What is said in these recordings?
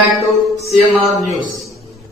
Back to CNR news.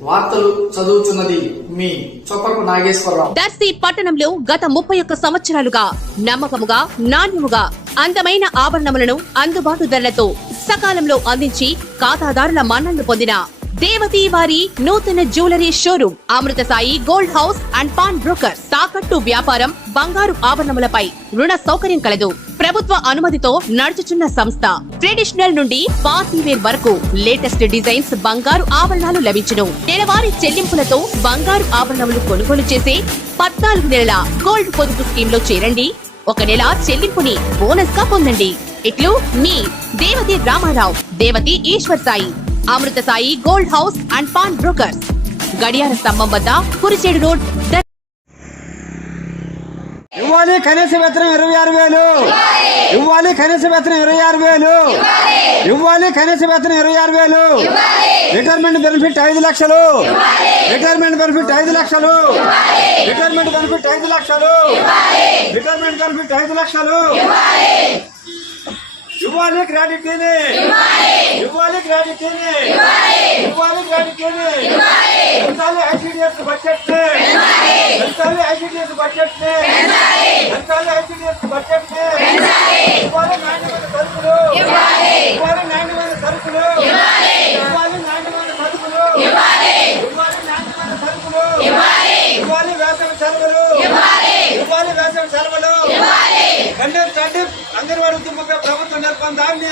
వార్తలు చదువుతున్నది మీ చొప్పకు నాగేశ్వరరావు. దర్శి పట్టణంలో గత 31 సంవత్సరాలుగా నమ్మకముగా, నాణ్యముగా అందమైన ఆభరణములను అందుబాటు ధరలతో సకాలంలో అందించి ఖాతాదారుల మన్ననలు పొందిన దేవతి వారి నూతన jewellery showroom Amrutha Sai gold house and pawn broker. తాకట్టు వ్యాపారం, బంగారు ఆభరణములపై రుణ సౌకర్యం కలదు. ప్రభుత్వ అనుమతితో నడుచుచున్న సంస్థ. ట్రెడిషనల్ నుండి పార్టీ వేర్ వరకు లేటెస్ట్ డిజైన్స్ బంగారు ఆభరణాలు లభించును. నెలవారీ చెల్లింపులతో బంగారు ఆభరణములు కొనుగోలు చేసే 14 నెలల గోల్డ్ పొదుపు స్కీమ్ లో చేరండి. 1 నెల చెల్లింపుని బోనస్ గా పొందండి. ఇట్లు మీ Devathi Ramarao, Devathi Eshwar Sai, Amrutha Sai gold house and pawn brokers, గడియార స్తంభం వద్ద కురిచేడు రోడ్. ఇవ్వాలి కనీస వేతనం 26,000. ఇవ్వాలి కనీస వేతనం 26,000. ఇవ్వాలి కనీస వేతనం 26,000. రిటైర్మెంట్ బెనిఫిట్ 5 లక్షలు. రిటైర్మెంట్ బెనిఫిట్ 5 లక్షలు. రిటైర్మెంట్ బెనిఫిట్ 5 లక్షలు. రిటైర్మెంట్ బెనిఫిట్ 5 లక్షలు. ఇవ్వాలి గ్రాడ్యుయేట్ని. ఇవ్వాలి గ్రాడ్యుయేట్ని. ఇవ్వాలి గ్రాడ్యుయేట్ని. పెంచాలి ఐసీడీఎస్ బడ్జెట్ని. పెంచాలి ఐసీడీఎస్ బడ్జెట్ని. పెంచాలి ఐసీడీఎస్ బడ్జెట్ని. ఇవ్వాలి నాణ్యమైన సరుకులు. ఇవ్వాలి నాణ్యమైన సరుకులు. ఇవ్వాలి నాణ్యమైన సరుకులు. ఇవ్వాలి నాణ్యమైన సరుకులు. ఇవ్వాలి వేసవి సెలవులు. ఇవ్వాలి వేసవి సెలవులు. ఖండించండి అంగన్వాడీ ఉద్యమంపై ప్రభుత్వ నిర్బంధాన్ని.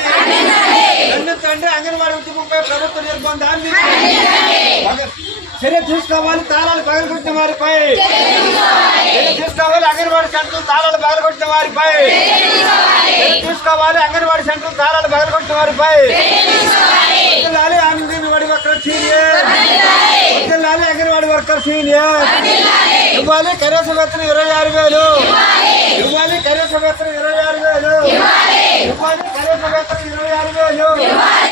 ఖండించండి అంగన్వాడీ ఉద్యమంపై ప్రభుత్వ నిర్బంధాన్ని. చర్య తీసుకోవాలి తాళాలు పగలగొట్టిన వారిపై. చర్య తీసుకోవాలి అంగన్వాడీ సెంటర్ తాళాలు పగలగొట్టిన వారిపై. చర్య తీసుకోవాలి అంగన్వాడీ సెంటర్ తాళాలు పగలగొట్టిన వారిపై. వదిలాలి అంగన్వాడీ వర్కర్ సీనియర్. వదిలాలి అంగన్వాడీ వర్కర్ సీనియర్. ఇవ్వాలి కనీస వేతనం 26,000. ఇవ్వాలి కనీస వేతనం 26,000. ఇవ్వాలి కనీస వేతనం 26,000.